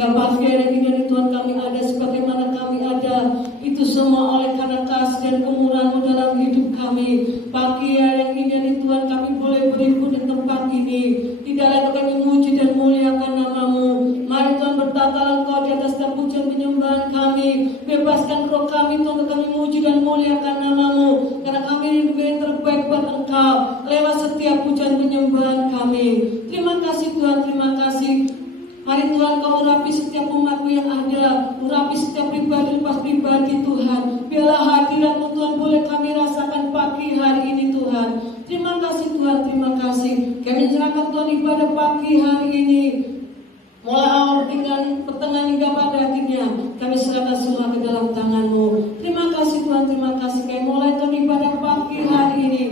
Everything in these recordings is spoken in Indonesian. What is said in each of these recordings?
Sehingga pagi hari ini Tuhan kami ada sebagaimana kami ada, itu semua oleh karena kasih dan kemurahan-Mu dalam hidup kami. Pagi hari ini Tuhan kami boleh berhimpun di tempat ini. Tidak lain kami memuji dan muliakan nama-Mu. Mari Tuhan bertatalah Engkau di atas setiap pujian penyembahan kami. Bebaskan roh kami Tuhan, kami memuji dan muliakan nama-Mu. Karena kami rindu yang terbaik buat Engkau lewat setiap pujian penyembahan kami. Terima kasih Tuhan, terima kasih. Mari Tuhan Kau urapi setiap umat-Mu yang ada, urapi setiap pribadi lepas pribadi Tuhan. Biarlah hadirat-Mu Tuhan boleh kami rasakan pagi hari ini Tuhan. Terima kasih Tuhan, terima kasih. Kami serahkan Tuhan ibadah pagi hari ini. Mulai awal pertengahan hingga pada akhirnya, kami serahkan semua ke dalam tangan-Mu. Terima kasih Tuhan, terima kasih. Kami mulai Tuhan ibadah pagi hari ini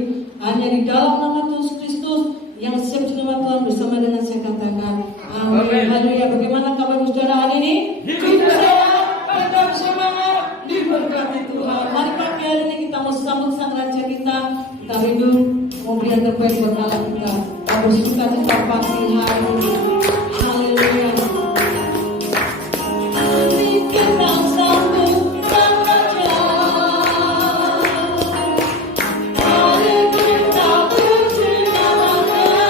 hanya di dalam nama Tuhan Kristus yang siap nama Tuhan bersama dengan saya katakan amin. Haleluya. Bagaimana kabar saudara hari ini? Hidup sehat, tetap semangat, diberkati Tuhan. Mari pagi hari ini kita mau sambut sang Raja kita. Kita rindu mau beri yang terbaik buat Allah kita. Kita bersuka cita pagi hari ini. Haleluya. Kita sambut sang Raja. Mari kita puji nama-Nya.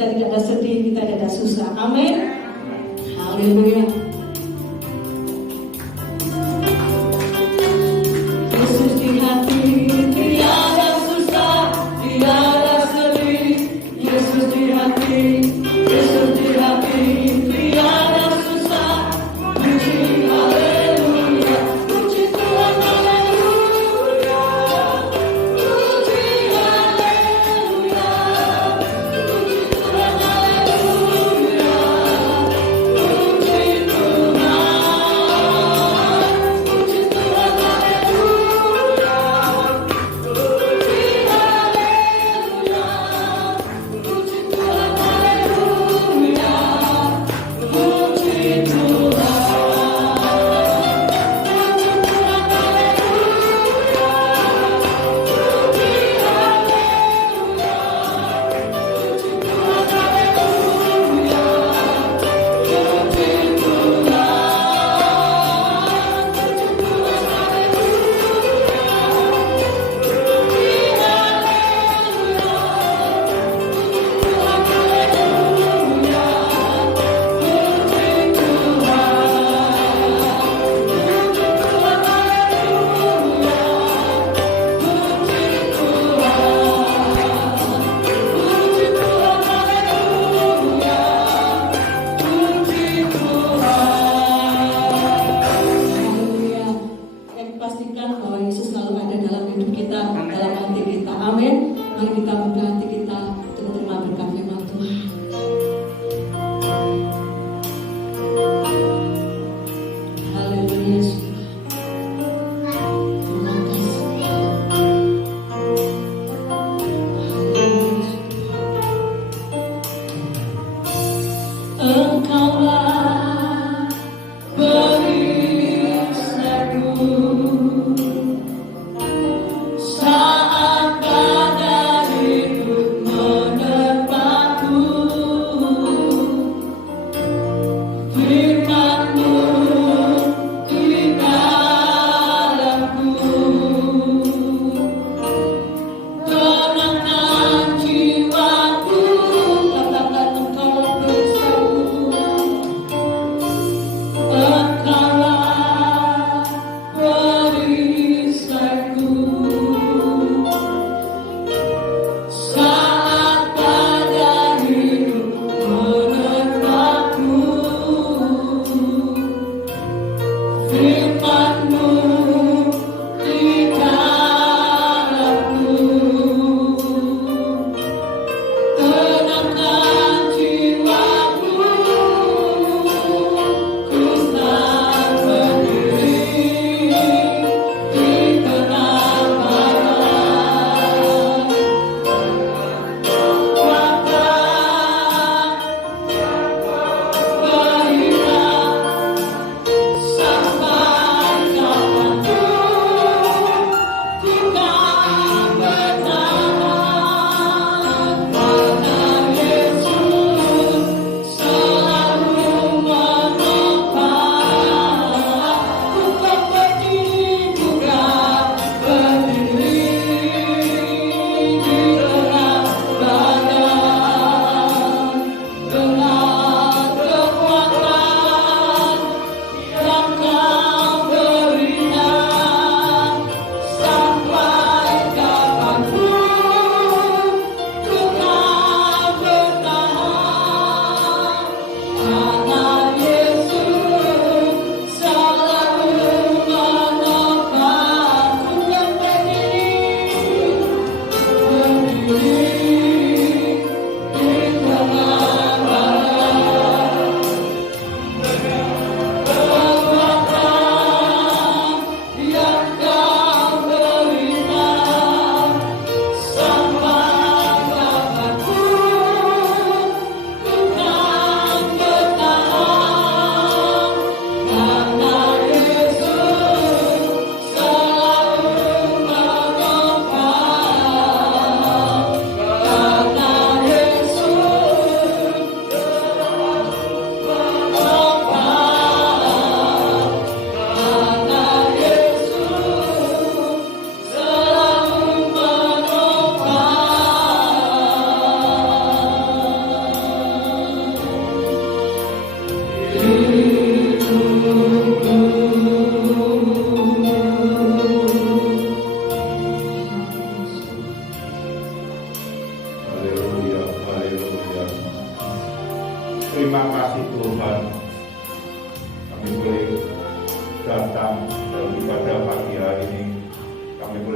Kita tidak ada sedih, kita tidak ada susah. Amin. Haleluya. Yesus di hati tiada susah, tiada sedih. Yesus di hati, Yesus di hati tiada susah. Puji haleluya, puji Tuhan haleluya, puji haleluya. Mari kita buka hati kita untuk terima berkat firman Tuhan. Haleluya.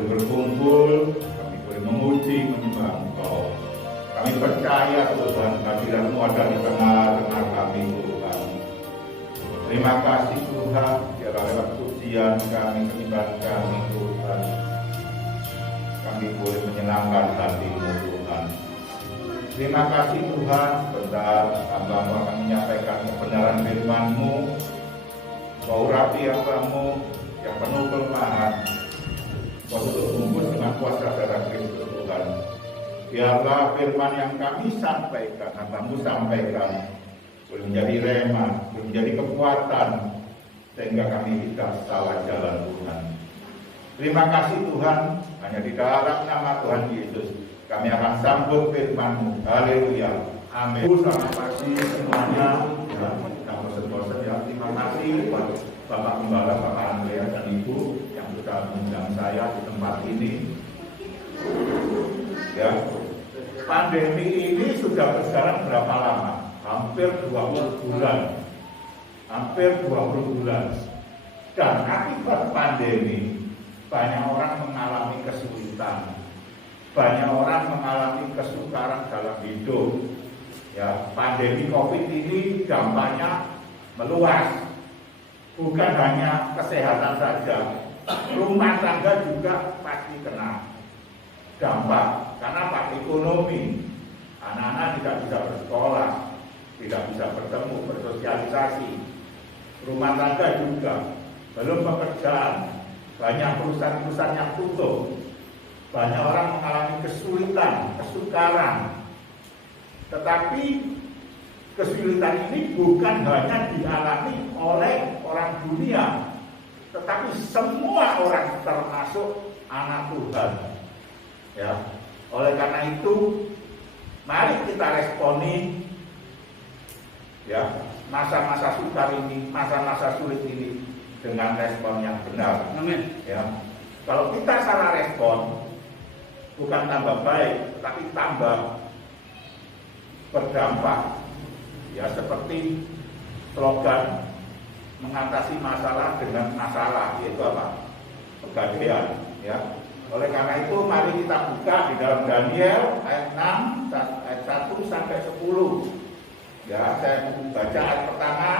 boleh berkumpul, kami boleh memuji, menyembah Engkau. Kami percaya Tuhan, kehadiran-Mu ada di tengah-tengah kami Tuhan. Terima kasih Tuhan, biarlah lewat pujian kami, penyembahan kami Tuhan, kami boleh menyenangkan hati-Mu Tuhan. Terima kasih Tuhan, benar hamba-Mu akan menyampaikan kebenaran firman-Mu, Kau urapi hamba-Mu yang penuh kelemahan, Kau tutup bungkus dengan kuasa darah Kristus Tuhan. Biarlah firman yang kami sampaikan, hamba-Mu sampaikan, boleh menjadi rema, boleh menjadi kekuatan, sehingga kami tidak salah jalan Tuhan. Terima kasih Tuhan, hanya di dalam nama Tuhan Yesus kami akan sambut firman-Mu. Haleluya. Amin. Selamat pagi semuanya. Tidak bosan-bosan ya. Terima kasih buat Bapak Gembala, Bapak Andrea dan Ibu yang sudah mengundang saya di tempat ini. Ya, pandemi ini sudah berjalan berapa lama? Hampir 20 bulan. Hampir 20 bulan. Dan akibat pandemi, banyak orang mengalami kesulitan. Banyak orang mengalami kesukaran dalam hidup. Ya, pandemi COVID ini dampaknya meluas. Bukan hanya kesehatan saja, rumah tangga juga pasti kena dampak. Karena Pak, ekonomi, anak-anak tidak bisa bersekolah, tidak bisa bertemu, bersosialisasi. Rumah tangga juga, belum pekerjaan, banyak perusahaan-perusahaan yang tutup. Banyak orang mengalami kesulitan, kesukaran. Tetapi kesulitan ini bukan hanya dialami oleh orang dunia, tetapi semua orang termasuk anak Tuhan. Ya, oleh karena itu, mari kita responi ya masa-masa sukar ini, masa-masa sulit ini dengan respon yang benar. Amin. Ya, kalau kita salah respon, bukan tambah baik, tapi tambah berdampak. Ya, seperti slogan mengatasi masalah dengan masalah, yaitu apa? Pegadaian. Ya. Oleh karena itu, mari kita buka di dalam Daniel ayat 6 ayat 1 sampai 10. Ya, saya baca ayat pertama,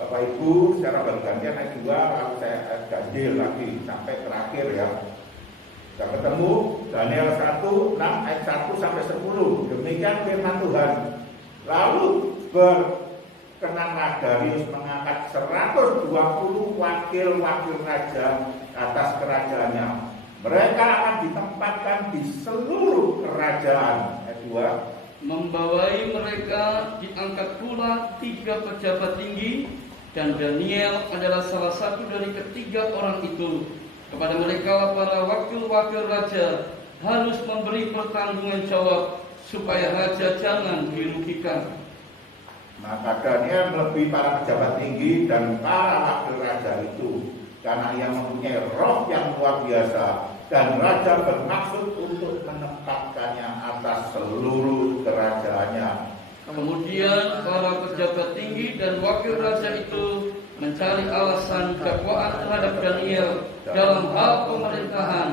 Bapak Ibu secara bergantian ayat 2, lalu saya ayat ganjil lagi sampai terakhir ya. Kita ketemu Daniel 1, 6 ayat 1 sampai 10. Demikian firman Tuhan. Lalu berkenanlah Darius mengangkat 120 wakil-wakil raja atas kerajaannya. Mereka akan ditempatkan di seluruh kerajaan. Ayat 2. Membawai mereka diangkat pula 3 pejabat tinggi, dan Daniel adalah salah satu dari ketiga orang itu. Kepada mereka para wakil-wakil raja harus memberi pertanggungan jawab supaya raja jangan dirugikan. Maka Daniel melebihi para pejabat tinggi dan para wakil raja itu, karena ia mempunyai roh yang luar biasa, dan raja bermaksud untuk menempatkannya atas seluruh kerajaannya. Kemudian para pejabat tinggi dan wakil raja itu mencari alasan dakwaan terhadap Daniel dalam hal pemerintahan,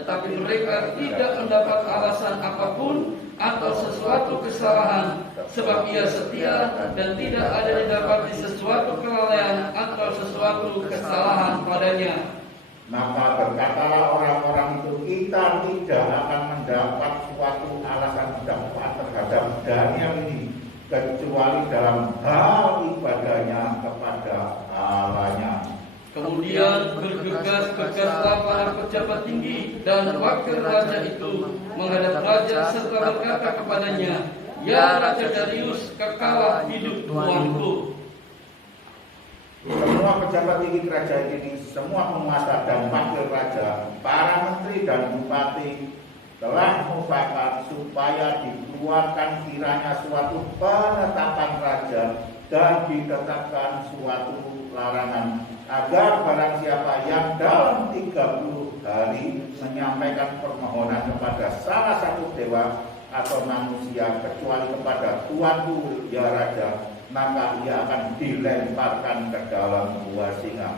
tetapi mereka tidak mendapat alasan apapun atau sesuatu kesalahan, sebab ia setia dan tidak ada didapati sesuatu kelalaian atau sesuatu kesalahan padanya. Maka berkatalah orang-orang itu, kita tidak akan mendapat suatu alasan dakwaan terhadap Daniel ini, kecuali dalam hal ibadahnya kepada Allahnya. Kemudian bergegas-gegaslah para pejabat tinggi dan wakil raja itu menghadap raja serta berkata kepadanya, "Ya Raja Darius, kekalah hidup tuanku." Semua pejabat tinggi kerajaan ini, semua penguasa dan wakil raja, para menteri dan bupati telah mufakat supaya dikeluarkan kiranya suatu penetapan raja dan ditetapkan suatu larangan, agar barang siapa yang dalam 30 hari menyampaikan permohonan kepada salah satu dewa atau manusia kecuali kepada tuanku ya raja, maka ia akan dilemparkan ke dalam gua singa.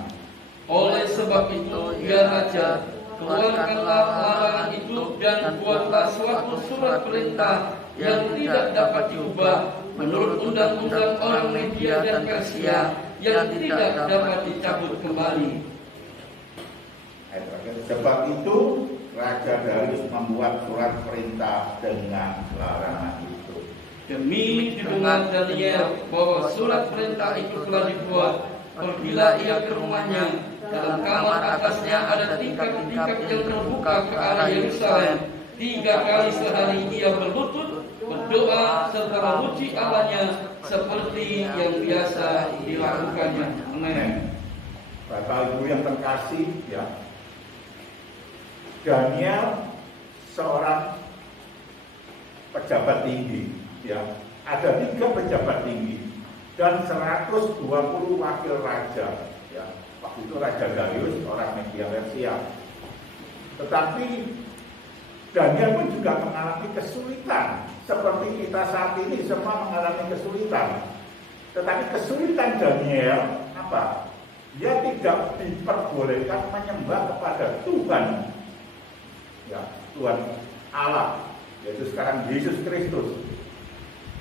Oleh sebab itu, ya Raja, keluarkanlah larangan itu dan buatlah suatu surat perintah yang tidak dapat diubah menurut undang-undang orang Media dan Persia yang tidak dapat dicabut kembali. Sebab itu Raja Darius membuat surat perintah dengan larangan itu. Demi didengar Daniel bahwa surat perintah itu telah dibuat, pergilah ia ke rumahnya. Dalam kamar atasnya ada tingkap-tingkap yang terbuka ke arah Yerusalem. 3 kali sehari ia berlutut, berdoa serta memuji Allahnya seperti yang biasa dilakukannya. Amin. Bapak Ibu yang terkasih, ya, Daniel seorang pejabat tinggi, ya, ada 3 pejabat tinggi dan 120 wakil raja, ya. Waktu itu Raja Darius orang Media Persia. Tetapi Daniel pun juga mengalami kesulitan seperti kita saat ini semua mengalami kesulitan. Tetapi kesulitan Daniel apa? Dia tidak diperbolehkan menyembah kepada Tuhan, ya, Tuhan Allah, yaitu sekarang Yesus Kristus.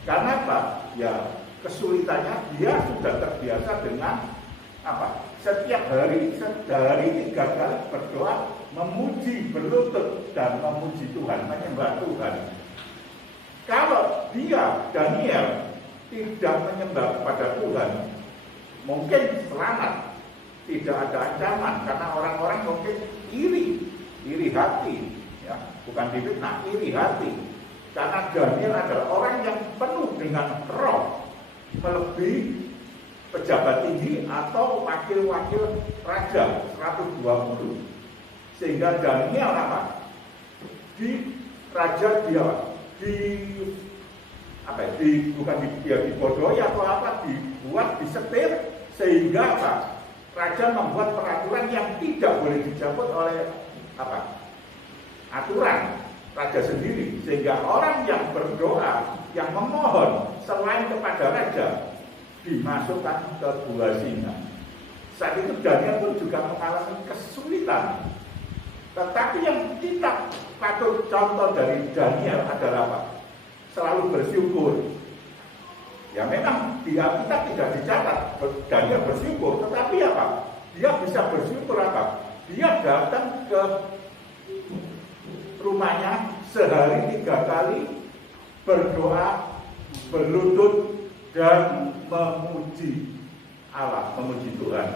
Karena apa? Ya, kesulitannya dia sudah terbiasa dengan apa? Setiap hari sehari 3 kali berdoa, memuji, berlutut dan memuji Tuhan, menyembah Tuhan. Kalau dia Daniel tidak menyembah kepada Tuhan, mungkin selamat, tidak ada ancaman karena orang-orang mungkin iri hati, ya, bukan difitnah, iri hati. Karena Daniel adalah orang yang penuh dengan roh, melebihi pejabat tinggi atau wakil-wakil raja 120. Sehingga Daniel apa? Di raja dia dia dibodohi atau apa, dibuat disetir sehingga apa? Raja membuat peraturan yang tidak boleh dicabut oleh apa? Aturan raja sendiri, sehingga orang yang berdoa, yang memohon selain kepada raja dimasukkan ke gua singa. Saat itu Daniel pun juga mengalami kesulitan. Tetapi yang kita patut contoh dari Daniel adalah apa? Selalu bersyukur. Ya memang kita tidak dicatat Daniel bersyukur, tetapi apa? Dia bisa bersyukur apa? Dia datang ke rumahnya sehari 3 kali berdoa, berlutut dan memuji Allah, memuji Tuhan.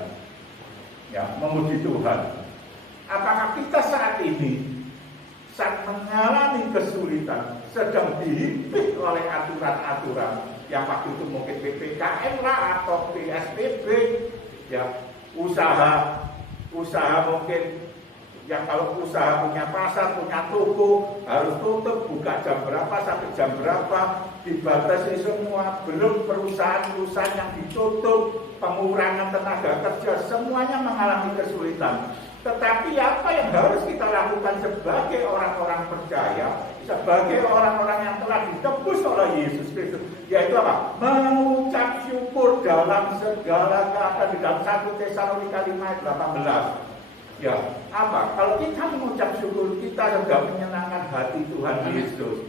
Ya, memuji Tuhan. Apakah kita saat ini saat mengalami kesulitan, sedang dihimpit oleh aturan-aturan yang waktu itu mungkin PPKM lah atau PSBB, ya, usaha mungkin yang kalau usaha punya pasar, punya toko harus tutup, buka jam berapa sampai jam berapa, dibatasi semua, belum perusahaan-perusahaan yang ditutup, pengurangan tenaga kerja, semuanya mengalami kesulitan. Tetapi apa yang harus kita lakukan sebagai orang-orang percaya, sebagai orang-orang yang telah ditebus oleh Yesus Kristus, yaitu apa? Mengucap syukur dalam segala keadaan, di dalam 1 Tesalonika 5 ayat 18. Ya, apa? Kalau kita mengucap syukur, kita sedang menyenangkan hati Tuhan Yesus.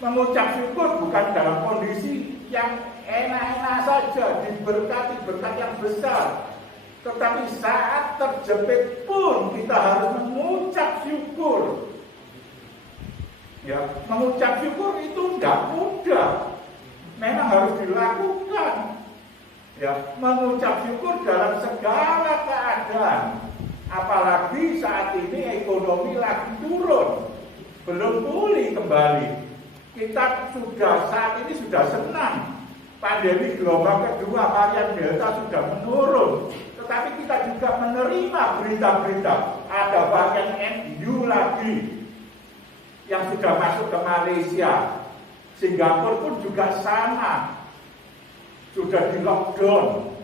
Mengucap syukur bukan dalam kondisi yang enak-enak saja, diberkati berkat yang besar. Tetapi saat terjepit pun kita harus mengucap syukur. Ya, mengucap syukur itu tidak mudah. Memang harus dilakukan. Ya, mengucap syukur dalam segala keadaan. Apalagi saat ini ekonomi lagi turun, belum pulih kembali. Kita saat ini sudah senang. Pandemi gelombang kedua varian Delta sudah menurun. Tetapi kita juga menerima berita-berita ada varian MU lagi yang sudah masuk ke Malaysia. Singapura pun juga sama, sudah di lockdown.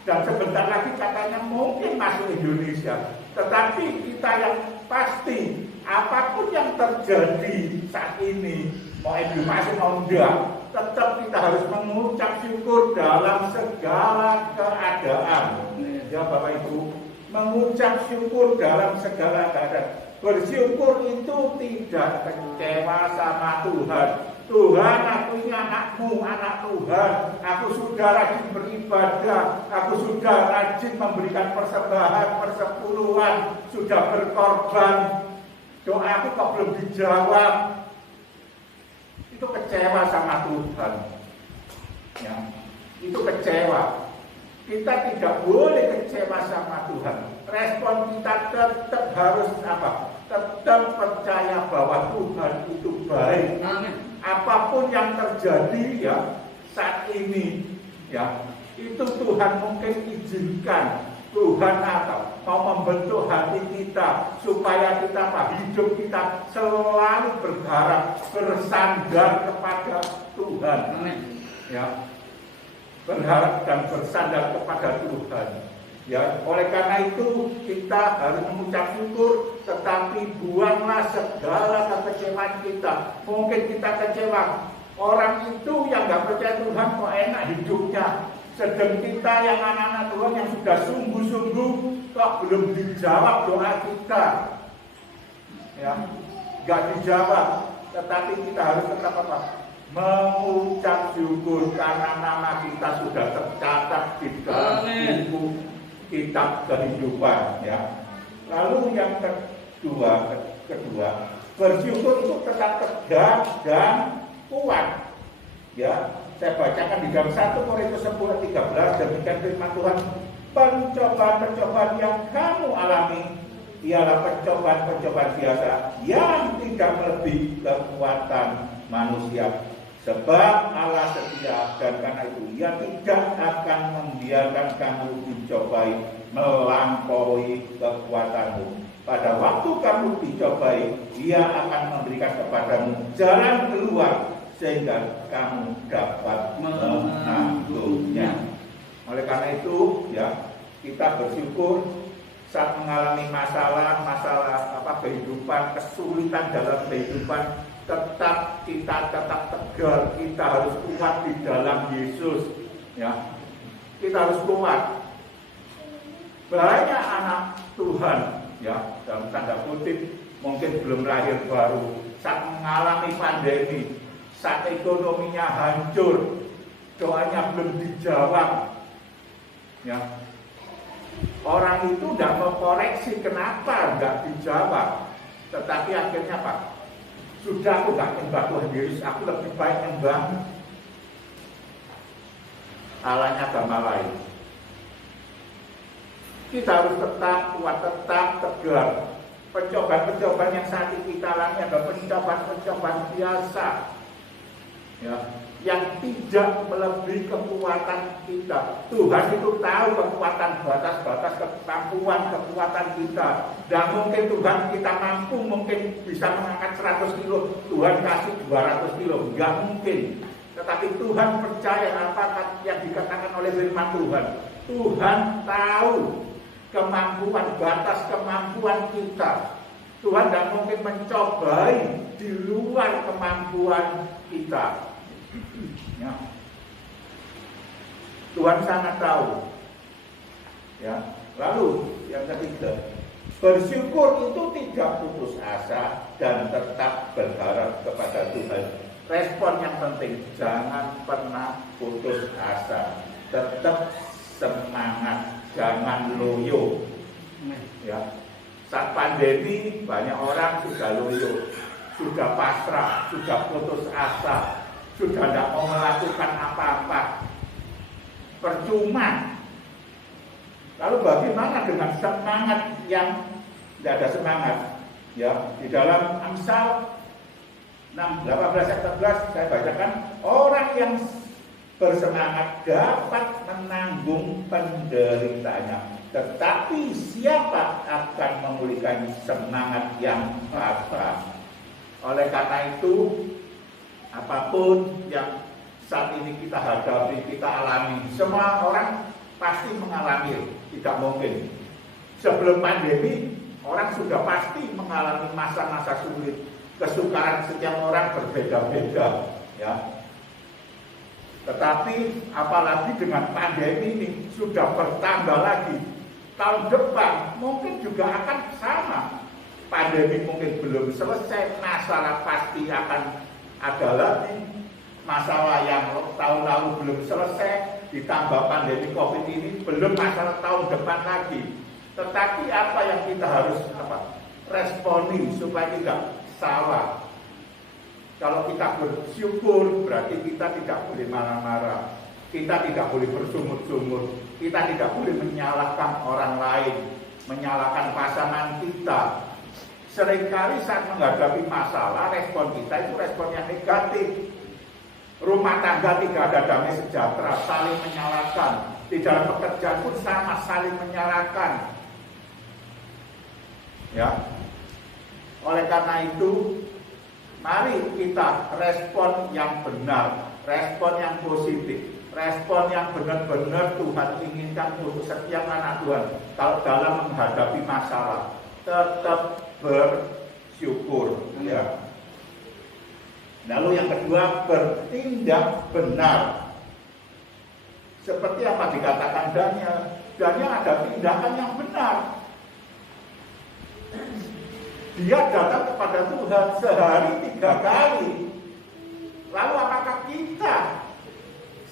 Dan sebentar lagi katanya mungkin masuk Indonesia. Tetapi kita yang pasti, apapun yang terjadi saat ini, mau MU masuk mau enggak, tetap kita harus mengucap syukur dalam segala keadaan. Ya Bapak Ibu, mengucap syukur dalam segala keadaan. Bersyukur itu tidak kecewa sama Tuhan. Tuhan, aku ini anakmu, anak Tuhan. Aku sudah rajin beribadah, aku sudah rajin memberikan persembahan, persepuluhan, sudah berkorban. Doaku kok belum dijawab. Itu kecewa sama Tuhan. Ya, itu kecewa. Kita tidak boleh kecewa sama Tuhan. Respon kita tetap harus apa? Tetap percaya bahwa Tuhan itu baik. Amin. Apapun yang terjadi ya saat ini ya, itu Tuhan mungkin izinkan. Tuhan apa? Mau membentuk hati kita supaya kita hidup kita selalu berharap, bersandar kepada Tuhan. Amin. Ya, berharap dan bersandar kepada Tuhan. Ya, oleh karena itu kita harus mengucap syukur, tetapi buanglah segala kekecewaan kita. Mungkin kita kecewa, orang itu yang nggak percaya Tuhan kok enak hidupnya. Sedang kita yang anak-anak Tuhan yang sudah sungguh-sungguh kok belum dijawab doa kita. Ya, nggak dijawab. Tetapi kita harus tetap apa? Mengucap syukur karena nama kita sudah tercatat di dalam buku kitab kehidupan. Ya. Lalu yang kedua, bersyukur itu tetap tegak dan kuat. Ya, saya bacakan di dalam 1 Korintus 10:13, demikian firman Tuhan, pencobaan-pencobaan yang kamu alami ialah pencobaan-pencobaan biasa yang tidak melebihi kekuatan manusia. Sebab Allah setia, dan karena itu Ia tidak akan membiarkan kamu dicobai melampaui kekuatanmu. Pada waktu kamu dicobai, Ia akan memberikan kepadamu jalan keluar sehingga kamu dapat menanggungnya. Oleh karena itu, ya, kita bersyukur saat mengalami masalah kehidupan, kesulitan dalam kehidupan. Kita tetap tegar, kita harus kuat di dalam Yesus. Ya, kita harus kuat. Banyak anak Tuhan, ya, dalam tanda kutip, mungkin belum lahir baru, saat mengalami pandemi, saat ekonominya hancur, doanya belum dijawab. Ya, orang itu tidak mengkoreksi kenapa tidak dijawab, tetapi akhirnya apa? Sudah aku gak nyembah Tuhan Yesus, aku lebih baik nyembah Allahnya agama lain. Kita harus tetap kuat, tetap tegar. Pencobaan-pencobaan yang saat ini kita alami adalah pencobaan-pencobaan biasa, ya, yang tidak melebihi kekuatan kita. Tuhan itu tahu kekuatan, batas-batas kemampuan, kekuatan kita. Dan mungkin Tuhan kita mampu, mungkin bisa mengangkat 100 kilo, Tuhan kasih 200 kilo, enggak mungkin. Tetapi Tuhan percaya apa yang dikatakan oleh firman Tuhan. Tuhan tahu kemampuan, batas kemampuan kita. Tuhan tidak mungkin mencobai di luar kemampuan kita. Ya. Tuhan sangat tahu. Ya. Lalu yang ketiga, bersyukur itu tidak putus asa dan tetap berharap kepada Tuhan. Respon yang penting, jangan pernah putus asa, tetap semangat, jangan loyo. Ya. Saat pandemi banyak orang sudah loyo, sudah pasrah, sudah putus asa, sudah tidak mau melakukan apa-apa, percuma. Lalu bagaimana dengan semangat yang tidak ada semangat? Ya, di dalam Amsal 6:18-19 saya bacakan, orang yang bersemangat dapat menanggung penderitaannya, tetapi siapa akan memulihkan semangat yang patah? Oleh karena itu, apapun yang saat ini kita hadapi, kita alami, semua orang pasti mengalami, tidak mungkin. Sebelum pandemi, orang sudah pasti mengalami masa-masa sulit. Kesukaran setiap orang berbeda-beda, ya. Tetapi apalagi dengan pandemi ini sudah bertambah lagi tahun depan mungkin juga akan sama. Pandemi mungkin belum selesai, masalah pasti akan ada lagi. Masalah yang tahun lalu belum selesai, ditambah pandemi COVID ini, belum masalah tahun depan lagi. Tetapi apa yang kita harus responi supaya tidak salah. Kalau kita bersyukur, berarti kita tidak boleh marah-marah. Kita tidak boleh bersumut-sumut. Kita tidak boleh menyalahkan orang lain, menyalahkan pasangan kita. Seringkali saat menghadapi masalah, respon kita itu respon yang negatif. Rumah tangga tidak ada damai sejahtera, saling menyalahkan. Di dalam pekerjaan pun sama, saling menyalahkan. Ya. Oleh karena itu, mari kita respon yang benar, respon yang positif, respon yang benar-benar Tuhan inginkan untuk setiap anak Tuhan. Kalau dalam menghadapi masalah, tetap bersyukur. Ya. Lalu yang kedua, bertindak benar. Seperti apa dikatakan Daniel. Daniel ada tindakan yang benar. Dia datang kepada Tuhan sehari 3 kali. Lalu apakah kita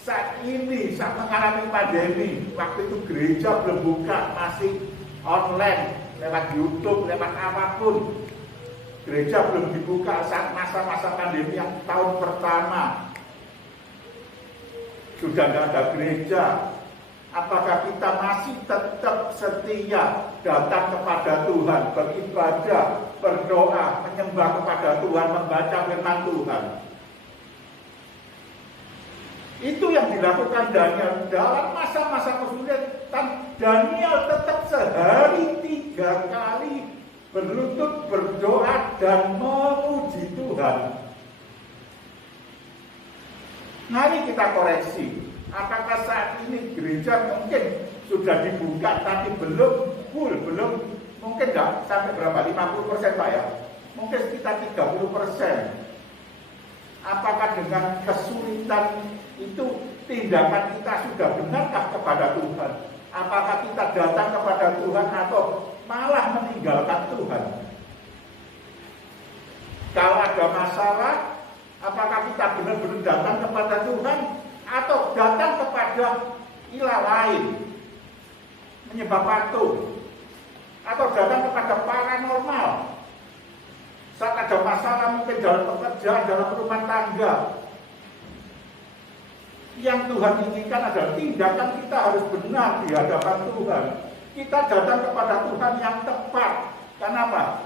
saat ini, saat mengalami pandemi, waktu itu gereja belum buka, masih online, lewat YouTube, lewat apapun. Gereja belum dibuka saat masa-masa pandemi yang tahun pertama. Sudah tidak ada gereja. Apakah kita masih tetap setia datang kepada Tuhan, beribadah, berdoa, menyembah kepada Tuhan, membaca firman Tuhan? Itu yang dilakukan Daniel dalam masa-masa kesulitan. Daniel tetap sehari 3 kali berlutut berdoa dan memuji Tuhan. Mari kita koreksi. Apakah saat ini gereja mungkin sudah dibuka tapi belum full, belum, mungkin enggak sampai berapa? 50% Pak ya? Mungkin sekitar 30%. Apakah dengan kesulitan itu tindakan kita sudah benarkah kepada Tuhan? Apakah kita datang kepada Tuhan atau malah meninggalkan Tuhan? Kalau ada masalah, apakah kita benar-benar datang kepada Tuhan atau datang kepada ilah lain, menyembah patung, atau datang kepada paranormal? Saat ada masalah mungkin dalam pekerjaan, dalam rumah tangga, yang Tuhan inginkan adalah tindakan kita harus benar di hadapan Tuhan. Kita datang kepada Tuhan yang tepat. Kenapa?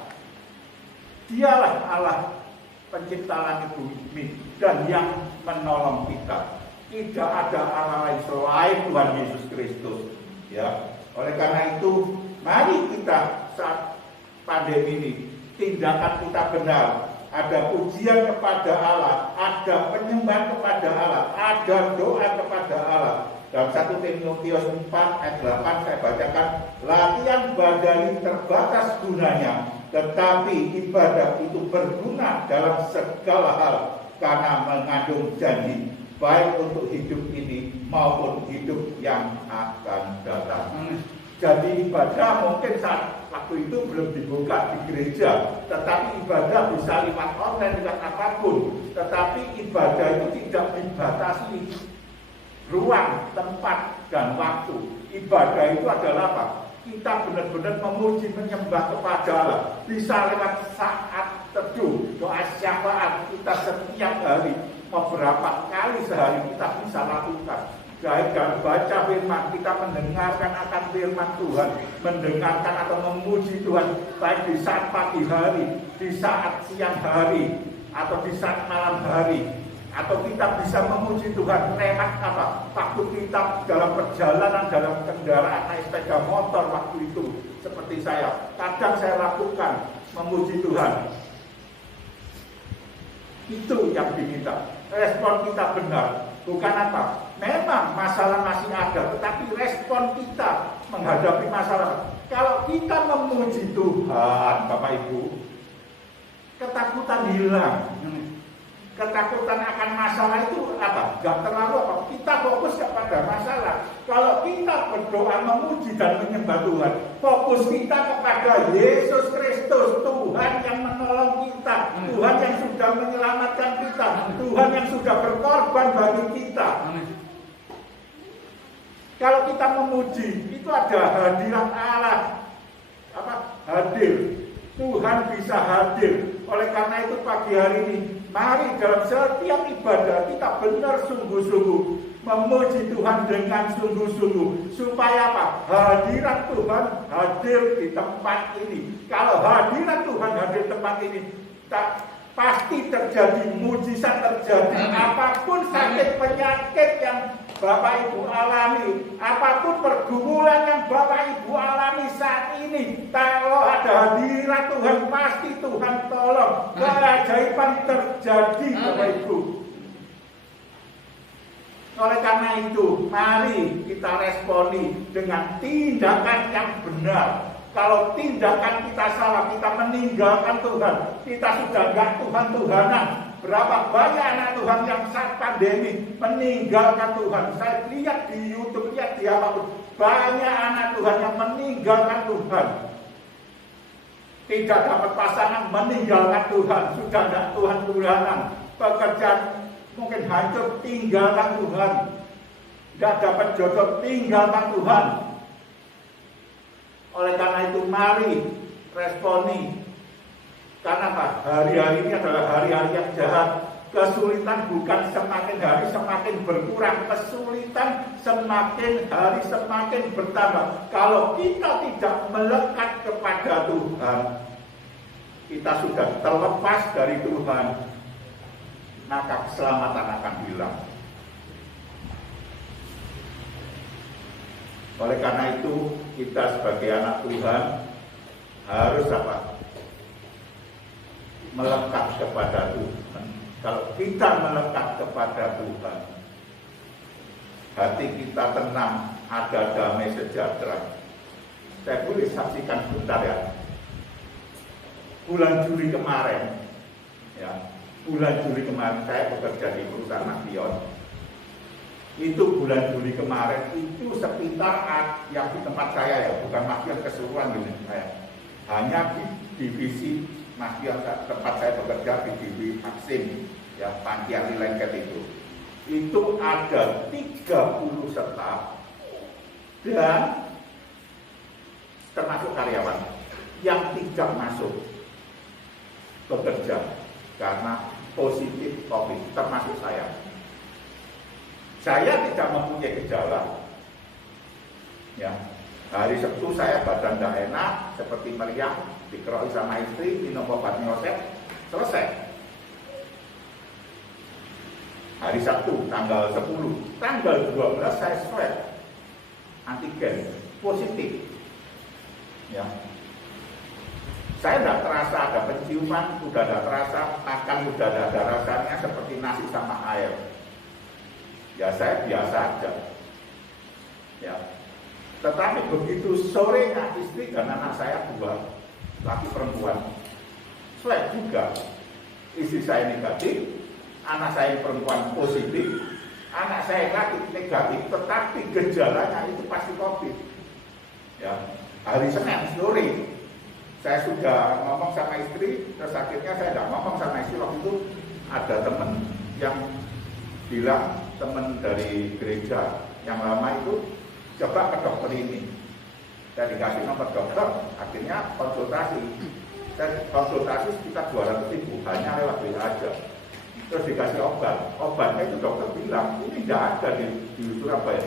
Dialah Allah pencipta langit bumi dan yang menolong kita. Tidak ada Allah lain selain Tuhan Yesus Kristus. Ya. Oleh karena itu, mari kita saat pandemi ini tindakan kita benar. Ada pujian kepada Allah, ada penyembahan kepada Allah, ada doa kepada Allah. Dalam 1 Timotius 4 ayat 8 saya bacakan, latihan badani terbatas gunanya, tetapi ibadah itu berguna dalam segala hal karena mengandung janji, baik untuk hidup ini maupun hidup yang akan datang. Jadi ibadah mungkin saat waktu itu belum dibuka di gereja, tetapi ibadah bisa lewat online, lewat apapun. Tetapi ibadah itu tidak dibatasi ruang, tempat, dan waktu. Ibadah itu adalah apa? Kita benar-benar memuji, menyembah kepada Allah. Bisa lewat saat teduh, doa syafaat kita setiap hari. Beberapa kali sehari kita bisa lakukan. Baik dalam baca firman, kita mendengarkan akan firman Tuhan, mendengarkan atau memuji Tuhan, baik di saat pagi hari, di saat siang hari, atau di saat malam hari, atau kita bisa memuji Tuhan lewat apa? Waktu kita dalam perjalanan, dalam kendaraan, naik sepeda motor waktu itu, seperti saya, kadang saya lakukan memuji Tuhan. Itu yang diminta. Respon kita benar, bukan apa? Memang masalah masih ada, tetapi respon kita menghadapi masalah. Kalau kita memuji Tuhan, Bapak Ibu, ketakutan hilang. ketakutan akan masalah itu apa? Gak terlalu apa? Kita fokus kepada masalah. Kalau kita berdoa memuji dan menyembah Tuhan, fokus kita kepada Yesus Kristus, Tuhan yang menolong kita, Tuhan yang sudah menyelamatkan kita, Tuhan yang sudah berkorban bagi kita. Kalau kita memuji, itu ada hadirat Allah, hadir. Tuhan bisa hadir. Oleh karena itu pagi hari ini, mari dalam setiap ibadah kita benar sungguh-sungguh memuji Tuhan dengan sungguh-sungguh. Supaya apa? Hadirat Tuhan hadir di tempat ini. Kalau hadirat Tuhan hadir di tempat ini, pasti terjadi mujizat terjadi. Amin. Apapun sakit penyakit yang Bapak Ibu alami, apapun pergumulan yang Bapak Ibu alami saat ini, kalau ada hadirat Tuhan, pasti Tuhan tolong. Keajaiban terjadi, Bapak Ibu. Oleh karena itu, mari kita responi dengan tindakan yang benar. Kalau tindakan kita salah, kita meninggalkan Tuhan, kita sudah enggak Tuhan-Tuhanan. Berapa banyak anak Tuhan yang saat pandemi meninggalkan Tuhan. Saya lihat di YouTube, lihat di apapun, banyak anak Tuhan yang meninggalkan Tuhan. Tidak dapat pasangan, meninggalkan Tuhan. Sudah enggak Tuhan-Tuhanan. Pekerjaan mungkin hancur, tinggalkan Tuhan. Tidak dapat jodoh, tinggalkan Tuhan. Oleh karena itu mari responi. Karena apa? Hari-hari ini adalah hari-hari yang jahat. Kesulitan bukan semakin hari semakin berkurang. Kesulitan semakin hari semakin bertambah. Kalau kita tidak melekat kepada Tuhan, kita sudah terlepas dari Tuhan, maka keselamatan akan hilang. Oleh karena itu, kita sebagai anak Tuhan harus apa? Melekat kepada Tuhan. Kalau kita melekat kepada Tuhan, hati kita tenang, ada damai sejahtera. Saya boleh saksikan bentar ya. Bulan Juli kemarin, saya bekerja di perusahaan Napion. Itu bulan Juli kemarin itu sekitar yang di tempat saya ya, bukan Napion keseluruhan ini saya. Hanya di divisi Napion tempat saya bekerja di divisi Maxim, ya Pantian Lengket itu ada 30 staf dan termasuk karyawan yang tidak masuk bekerja karena positif COVID, termasuk saya. Saya tidak mempunyai gejala. Ya, hari Sabtu saya badan tidak enak, seperti meriang, dikeroki sama istri, minum obat nyoset, selesai. Hari Sabtu, tanggal 10, tanggal 12 saya swab antigen positif. Ya, saya tidak terasa ada penciuman, sudah tidak terasa makan, sudah ada rasanya seperti nasi sama air. Ya saya biasa aja. Ya. Tetapi begitu sorenya istri dan anak saya 2 laki perempuan swab juga. Istri saya negatif, anak saya perempuan positif, anak saya laki negatif, tetapi gejalanya itu pasti COVID. Ya. Hari Senin sore saya sudah ngomong sama istri, terus akhirnya saya tidak ngomong sama istri. Waktu itu ada teman yang bilang, teman dari gereja yang lama itu, coba ke dokter ini. Saya dikasih nomor dokter, akhirnya konsultasi. Saya konsultasi sekitar 200.000, hanya lewat WA aja. Terus dikasih obat. Obatnya itu dokter bilang, ini tidak ada di Surabaya.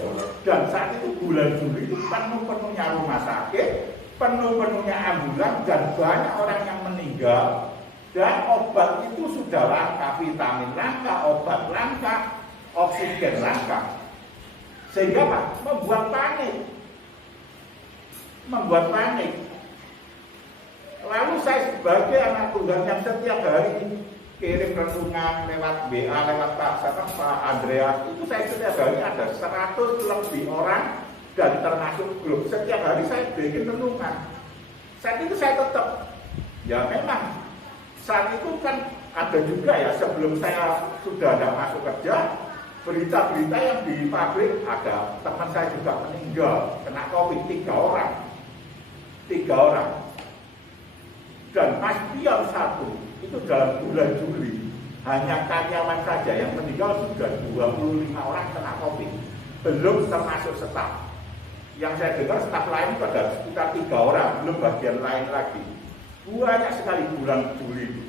Dan saat itu bulan Juli itu penuh-penuhnya rumah sakit, penuh-penuhnya ambulan, dan banyak orang yang meninggal. Dan obat itu sudah langka, vitamin langka, obat langka, oksigen langka. Sehingga Pak, membuat panik. Lalu saya sebagai anak Tuhan yang setiap hari kirim renungan lewat WA, lewat Pak Andreas, itu saya setiap hari ada 100 lebih orang, dan termasuk grup. Setiap hari saya bikin renungan. Saat itu saya tetap, ya memang saat itu kan ada juga ya sebelum saya sudah tidak masuk kerja, berita-berita yang di pabrik ada teman saya juga meninggal kena COVID 3 orang. Dan Mas Pion 1 itu dalam bulan Juli hanya karyawan saja yang meninggal sudah 25 orang kena COVID, belum termasuk staf. Yang saya dengar staf lain pada sekitar 3 orang, belum bagian lain lagi. Banyak sekali bulan Juli.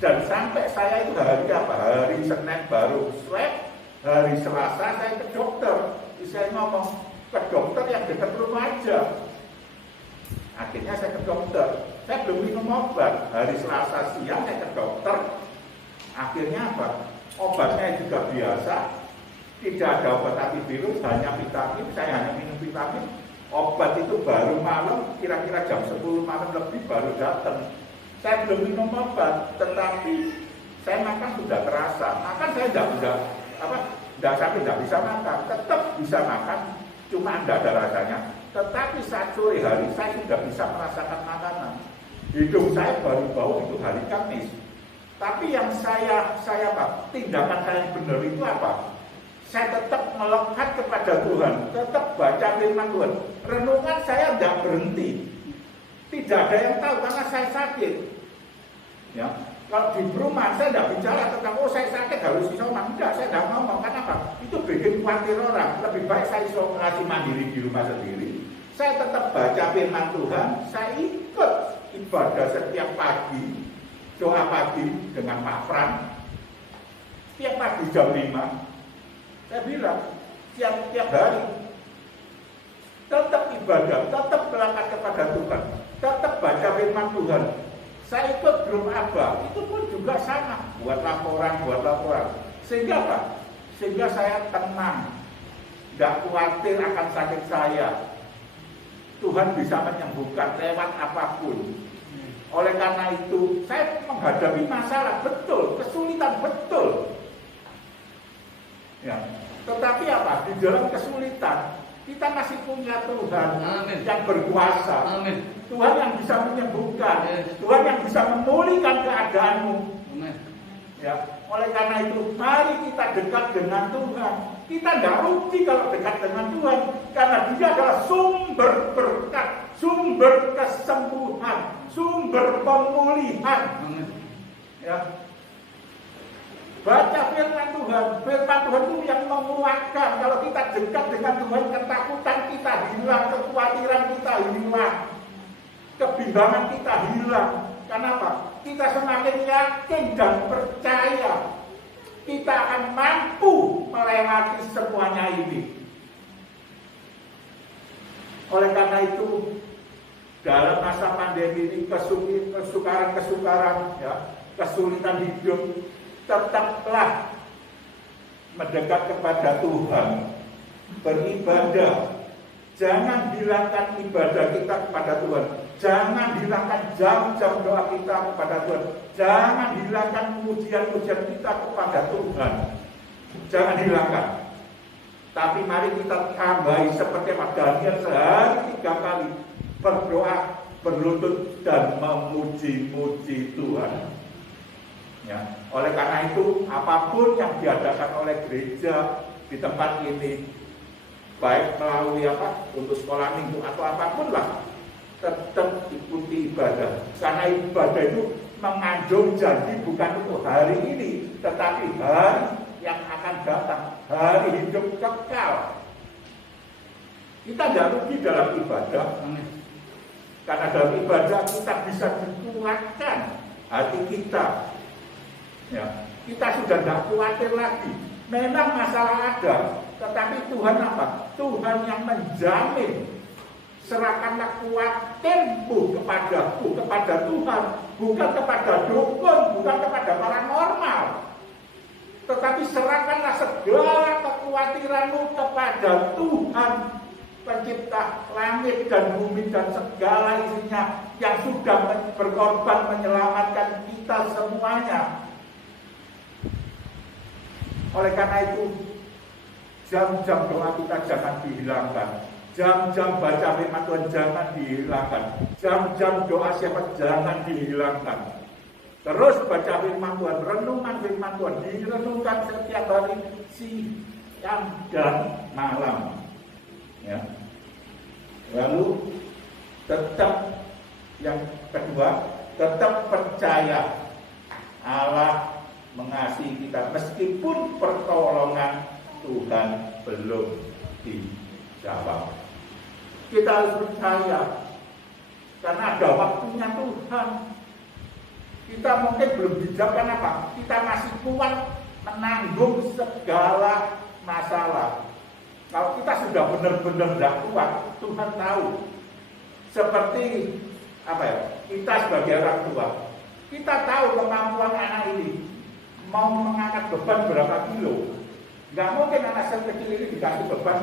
Dan sampai saya itu hari apa? Hari Senin baru swab, hari Selasa saya ke dokter. Saya ngomong ke dokter yang dekat rumah aja. Akhirnya saya ke dokter. Saya belum minum obat. Hari Selasa siang saya ke dokter. Akhirnya apa? Obatnya juga biasa. Tidak ada obat antivirus, hanya vitamin. Saya hanya minum vitamin. Obat itu baru malam, kira-kira jam 10 malam lebih baru datang. Saya belum minum obat, tetapi saya makan sudah terasa. Makan saya tidak bisa makan. Tetap bisa makan, cuma tidak ada rasanya. Tetapi saat sore hari saya sudah bisa merasakan makanan. Hidung saya baru bau itu hari Kamis. Tapi yang tindakan saya yang benar itu apa? Saya tetap melekat kepada Tuhan, tetap baca firman Tuhan. Renungan saya tidak berhenti. Tidak ada yang tahu karena saya sakit. Ya, kalau di rumah saya tidak bicara tentang saya sakit harus isoman. Tidak, saya tidak ngomong. Kenapa? Itu bikin khawatir orang. Lebih baik saya isolasi mandiri di rumah sendiri. Saya tetap baca firman Tuhan. Saya ikut ibadah setiap pagi, doa pagi dengan Pak Fran. Setiap pagi jam 5. Saya bilang, tiap hari tetap ibadah, tetap melekat kepada Tuhan, tetap baca firman Tuhan. Saya ikut grup Abah, itu pun juga sama, buat laporan. Sehingga apa? Sehingga saya tenang, tidak khawatir akan sakit saya. Tuhan bisa menyembuhkan lewat apapun. Oleh karena itu, saya menghadapi masalah betul, kesulitan betul. Ya. Tetapi apa? Di dalam kesulitan kita masih punya Tuhan. Amin. Yang berkuasa. Amin. Tuhan yang bisa menyembuhkan. Yes. Tuhan yang bisa memulihkan keadaanmu. Amin. Ya. Oleh karena itu, mari kita dekat dengan Tuhan. Kita tidak rugi kalau dekat dengan Tuhan, karena Dia adalah sumber berkat, sumber kesembuhan, sumber pemulihan. Amin. Ya. Baca firman Tuhan itu yang menguatkan. Kalau kita dekat dengan Tuhan, ketakutan kita hilang, kekhawatiran kita hilang, kebimbangan kita hilang. Kenapa? Kita semakin yakin dan percaya kita akan mampu melewati semuanya ini. Oleh karena itu, dalam masa pandemi ini, kesukaran, ya, kesulitan hidup, tetaplah mendekat kepada Tuhan, beribadah. Jangan hilangkan ibadah kita kepada Tuhan. Jangan hilangkan jam-jam doa kita kepada Tuhan. Jangan hilangkan pujian-pujian kita kepada Tuhan. Jangan hilangkan. Tapi mari kita tambahi seperti Daniel sehari 3 kali berdoa, berlutut dan memuji-muji Tuhan. Ya. Oleh karena itu, apapun yang diadakan oleh gereja di tempat ini, baik melalui untuk sekolah minggu atau apapun lah, tetap ikuti ibadah. Karena ibadah itu mengandung janji bukan untuk hari ini, tetapi hari yang akan datang, hari hidup kekal. Kita tidak rugi dalam ibadah, karena dalam ibadah kita bisa dikuatkan hati kita. Ya, kita sudah tidak khawatir lagi. Memang masalah ada, tetapi Tuhan apa? Tuhan yang menjamin. Serahkanlah kuatirmu kepadaku, kepada Tuhan, bukan kepada dukun, bukan kepada paranormal. Tetapi serahkanlah segala kekhawatiranmu kepada Tuhan, Pencipta langit dan bumi dan segala isinya, yang sudah berkorban menyelamatkan kita semuanya. Oleh karena itu, jam-jam doa kita jangan dihilangkan. Jam-jam baca firman Tuhan jangan dihilangkan. Jam-jam doa siapa jangan dihilangkan. Terus baca firman Tuhan, renungan firman Tuhan, direnungkan setiap hari, siang dan malam. Ya. Lalu tetap yang kedua, tetap percaya Allah mengasihi kita meskipun pertolongan Tuhan belum dijawab. Kita harus percaya karena ada waktunya Tuhan. Kita mungkin belum dijawab, apa? Kita masih kuat menanggung segala masalah. Kalau kita sudah benar-benar tidak kuat, Tuhan tahu. Seperti apa ya? Kita sebagai orang tua, kita tahu kemampuan anak ini mau mengangkat beban berapa kilo. Gak mungkin anak kecil ini dikasih beban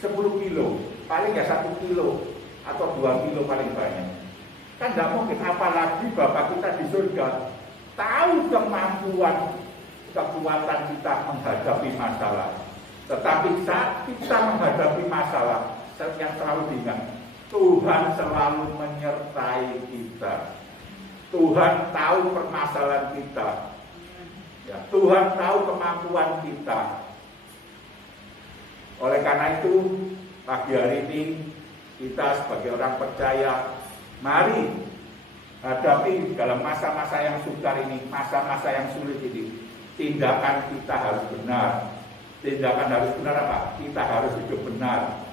10 kilo, paling ya 1 kilo atau 2 kilo paling banyak. Kan gak mungkin, apalagi Bapak kita di surga tahu kekuatan kita menghadapi masalah. Tetapi saat kita menghadapi masalah, yang selalu diingat, Tuhan selalu menyertai kita. Tuhan tahu permasalahan kita. Ya, Tuhan tahu kemampuan kita. Oleh karena itu, pagi hari ini kita sebagai orang percaya, mari hadapi dalam masa-masa yang sukar ini, masa-masa yang sulit ini. Tindakan kita harus benar. Tindakan harus benar apa? Kita harus hidup benar.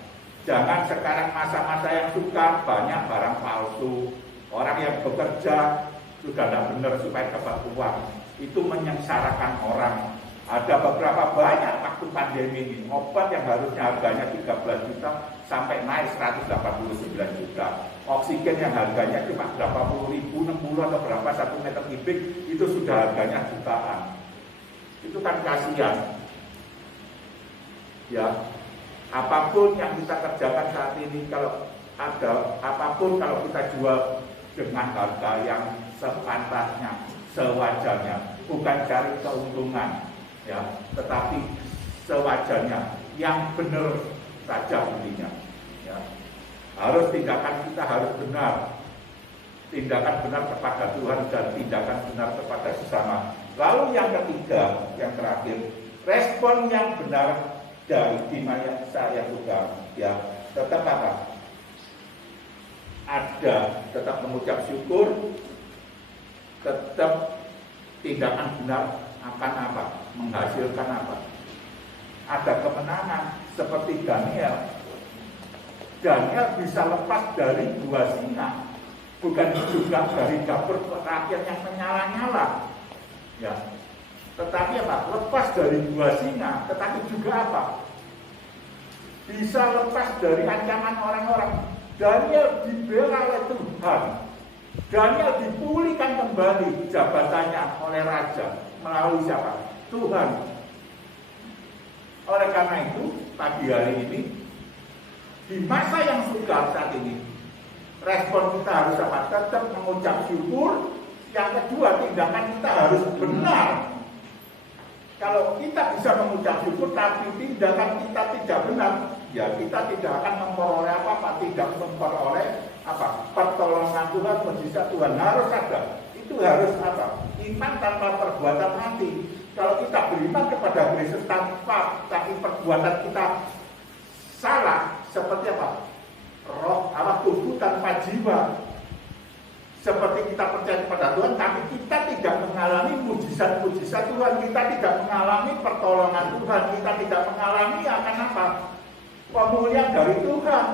Jangan sekarang masa-masa yang sukar, banyak barang palsu. Orang yang bekerja sudah tidak benar supaya dapat uang. Itu menyengsarakan orang. Ada beberapa banyak waktu pandemi ini, obat yang harusnya harganya 13 juta sampai naik 189 juta. Oksigen yang harganya cuma berapa puluh ribu, 60 atau berapa 1 meter kubik, itu sudah harganya jutaan. Itu kan kasihan. Ya, apapun yang kita kerjakan saat ini, kalau ada apapun kalau kita jual dengan harga yang sepantasnya, sewajarnya, bukan cari keuntungan, ya, tetapi sewajarnya, yang benar saja intinya. Ya. Harus tindakan kita harus benar, tindakan benar kepada Tuhan dan tindakan benar kepada sesama. Lalu yang ketiga, yang terakhir, respon yang benar dari dimana saya juga, ya, tetap apa? Ada, tetap mengucap syukur, tetap tindakan benar akan apa? Menghasilkan apa? Ada kemenangan seperti Daniel. Daniel bisa lepas dari 2 singa, bukan juga dari dapur rakyat yang menyala-nyala. Ya. Tetapi apa? Lepas dari 2 singa, tetapi juga apa? Bisa lepas dari ancaman orang-orang. Daniel dibela oleh Tuhan. Daniel dipulihkan kembali jabatannya oleh raja melalui siapa? Tuhan. Oleh karena itu, pagi hari ini, di masa yang sukar saat ini, respon kita harus apa? Tetap mengucap syukur. Yang kedua, tindakan kita harus benar. Kalau kita bisa mengucap syukur tapi tindakan kita tidak benar, ya kita tidak akan memperoleh apa-apa, tidak memperoleh apa? Pertolongan Tuhan, mujizat Tuhan. Harus ada. Itu harus apa? Iman tanpa perbuatan mati. Kalau kita beriman kepada Kristus tapi perbuatan kita salah, seperti apa? Roh Allah tubuh tanpa jiwa. Seperti kita percaya kepada Tuhan, tapi kita tidak mengalami mujizat-mujizat Tuhan, kita tidak mengalami pertolongan Tuhan, kita tidak mengalami akan apa? Pemulihan dari Tuhan.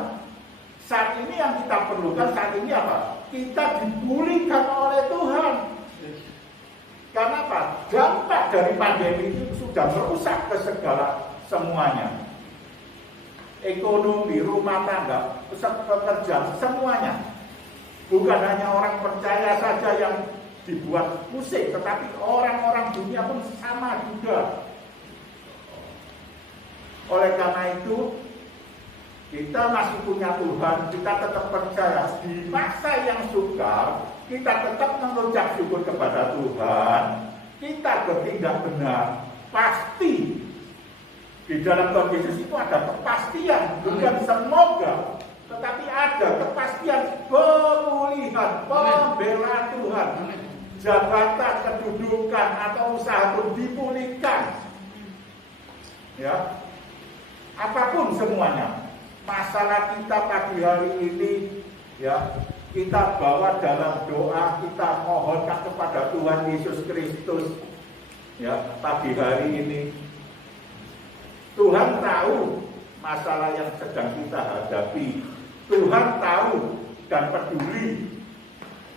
Saat ini yang kita perlukan saat ini apa? Kita dipulihkan oleh Tuhan. Karena apa? Dampak dari pandemi itu sudah merusak ke segala semuanya. Ekonomi, rumah tangga, pekerjaan, semuanya. Bukan hanya orang percaya saja yang dibuat pusing, tetapi orang-orang dunia pun sama juga. Oleh karena itu, kita masih punya Tuhan, kita tetap percaya. Di masa yang sukar, kita tetap mengucap syukur kepada Tuhan. Kita bertindak benar. Pasti di dalam Tuhan Yesus itu ada kepastian, bukan semoga, tetapi ada kepastian pemulihan, pembelaan Tuhan. jabatan, kedudukan, atau usaha pun dipulihkan. Ya, apapun semuanya. Masalah kita pagi hari ini, ya, kita bawa dalam doa, kita mohonkan kepada Tuhan Yesus Kristus. Ya, pagi hari ini Tuhan tahu masalah yang sedang kita hadapi. Tuhan tahu dan peduli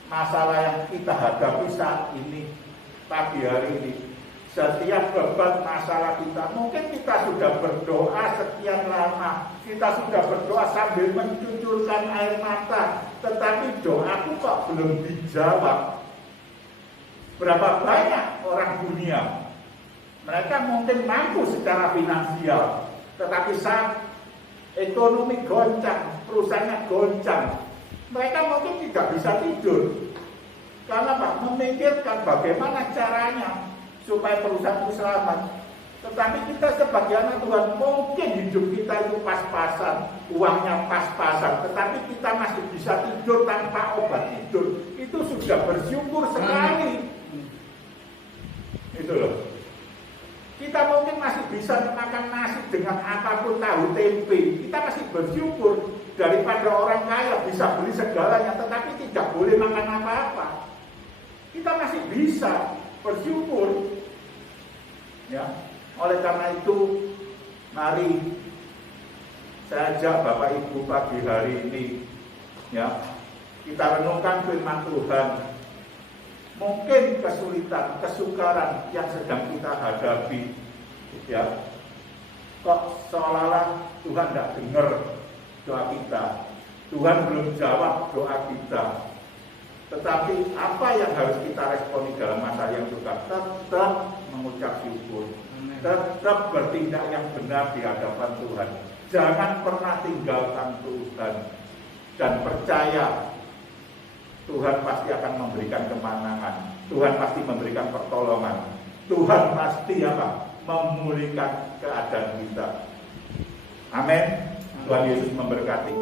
masalah yang kita hadapi saat ini, pagi hari ini. Setiap beban masalah kita, mungkin kita sudah berdoa sekian lama, kita sudah berdoa sambil mencucurkan air mata, tetapi doaku kok belum dijawab. Berapa banyak orang dunia, mereka mungkin mampu secara finansial, tetapi saat ekonomi goncang, perusahaannya goncang, mereka mungkin tidak bisa tidur. Karena Pak memikirkan bagaimana caranya supaya perusahaan itu selamat. Tetapi kita sebagai anak Tuhan, mungkin hidup kita itu pas-pasan, uangnya pas-pasan, tetapi kita masih bisa tidur tanpa obat tidur. Itu sudah bersyukur sekali. Itu loh. Kita mungkin masih bisa makan nasi dengan apapun, tahu tempe. Kita masih bersyukur daripada orang kaya bisa beli segalanya, tetapi tidak boleh makan apa-apa. Kita masih bisa bersyukur. Ya, oleh karena itu, mari saya ajak Bapak Ibu pagi hari ini, ya, kita renungkan firman Tuhan. Mungkin kesulitan, kesukaran yang sedang kita hadapi, ya, kok seolah-olah Tuhan tidak dengar doa kita, Tuhan belum jawab doa kita. Tetapi apa yang harus kita responi dalam masa yang sukar? Tetap mengucap syukur, tetap bertindak yang benar di hadapan Tuhan. Jangan pernah tinggalkan Tuhan, dan percaya Tuhan pasti akan memberikan kemenangan. Tuhan pasti memberikan pertolongan. Tuhan pasti memulihkan keadaan kita. Amin. Tuhan Yesus memberkati.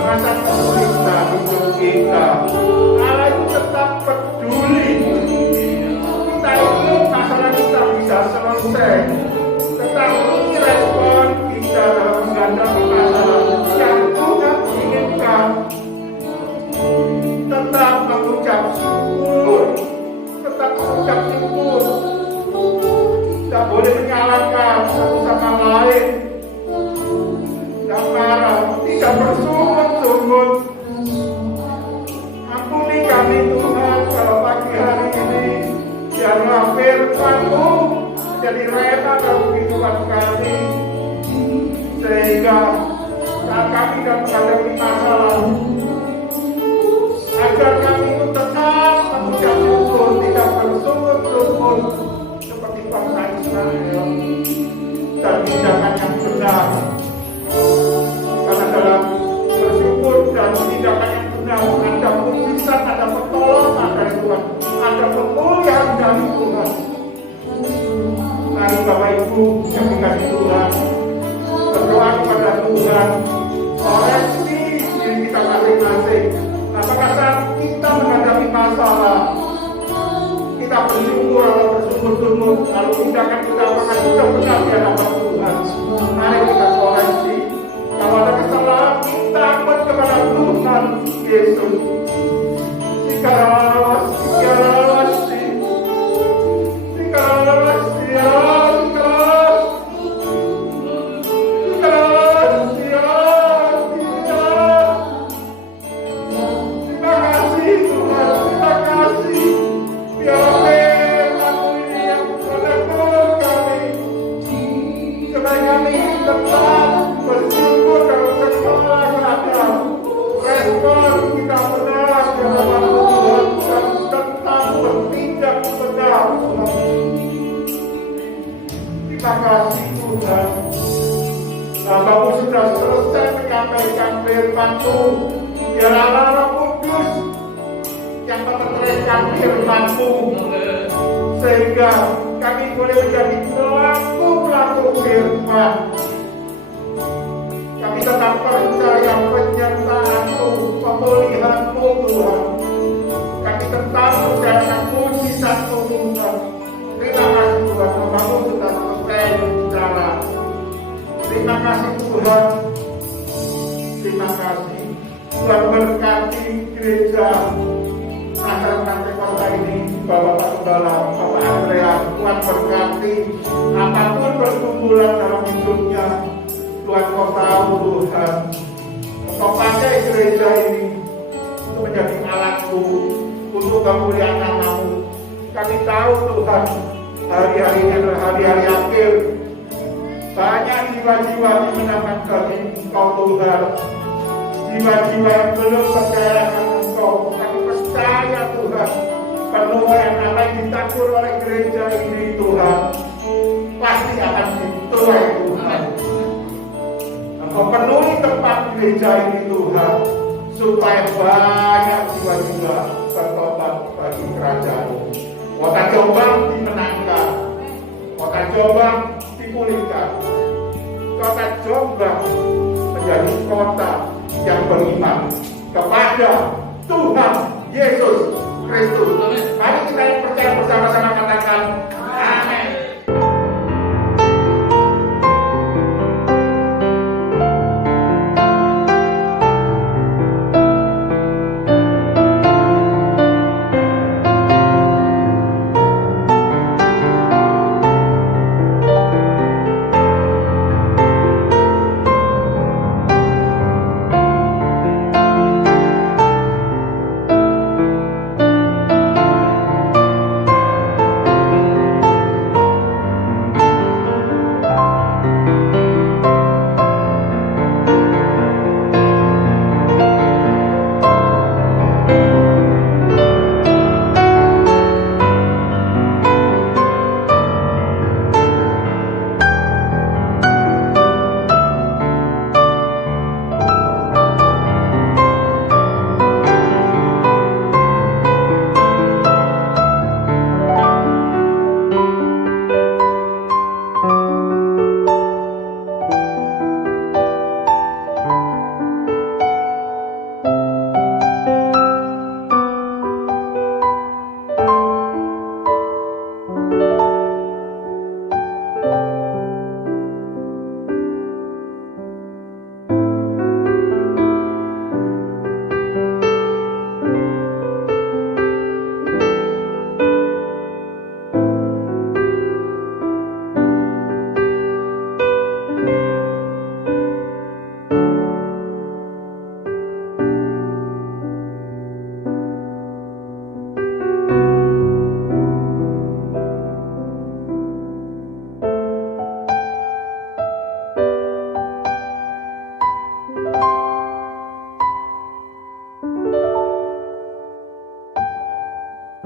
masa kesulitan hidup kita, Allah itu tetap peduli. Kita itu masalah kita bisa selesai, tetapi respon kita dalam menghadapi masalah yang Tuhan inginkan tetap mengucap syukur, tetap mengucap syukur. Tidak boleh menyalahkan satu sama lain, tidak marah, tidak bersungut-sungut. Ampuni kami Tuhan kalau pagi hari ini biarlah firman-Mu jadi rema dalam kehidupan kami, sehingga saat kami dalam menghadapi masalah, agar kami itu tetap mengucap syukur, tidak bersungut-sungut seperti bangsa Israel, dan tindakan yang benar. Karena dalam bersyukur dan tindakan yang benar ada mujizat, ada pertolongan dari Tuhan, ada pemulihan dari Tuhan. Mari Bapak Ibu yang dikasihi Tuhan, berdoa kepada Tuhan, koreksi diri kita masing-masing. Apakah saat kita menghadapi masalah, kita bersyukur atau bersungguh-sungguh, lalu tindakan kita apakah sudah benar di hadapan Tuhan? Mari kita koreksi. Kalau ada kesalahan, kita akut kepada Tuhan Yesus. Jika lawas, terima kasih Tuhan. Bapa-Mu sudah selesai menyampaikan firman-Mu. Biarlah Roh Kudus yang menerangkan firman-Mu, sehingga kami boleh menjadi pelaku firman. Kami tetap percaya penyertaan-Mu, pemulihan-Mu Tuhan. Kami tetap percaya mujizat-Mu Tuhan. Terima kasih Tuhan, Bapa-Mu sudah selesai berbicara. Terima kasih Tuhan. Terima kasih Tuhan, berkati gereja Nazaret Kota ini, Bapak Gembala, Bapak Andrea. Tuhan berkati apapun pergumulan dalam hidupnya. Tuhan Kau tahu Tuhan, Kau pakai gereja ini untuk menjadi alatmu untuk kemuliaan nama-Mu. Kami tahu Tuhan, hari-hari ini adalah hari-hari akhir. Banyak jiwa-jiwa di menangkan kami Engkau Tuhan. Jiwa-jiwa yang belum percaya dengan Engkau, kami percaya Tuhan, penuaian apa yang ditabur oleh gereja ini Tuhan pasti akan dituai Tuhan. Engkau penuhi tempat gereja ini Tuhan, supaya banyak jiwa-jiwa bertobat bagi kerajaan-Mu. Kota Jombang dimenangkan, Kota Jombang dipulihkan, Kota Jombang menjadi kota yang beriman kepada Tuhan Yesus Kristus. Mari kita yang percaya bersama-sama katakan amin.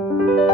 Tuhan.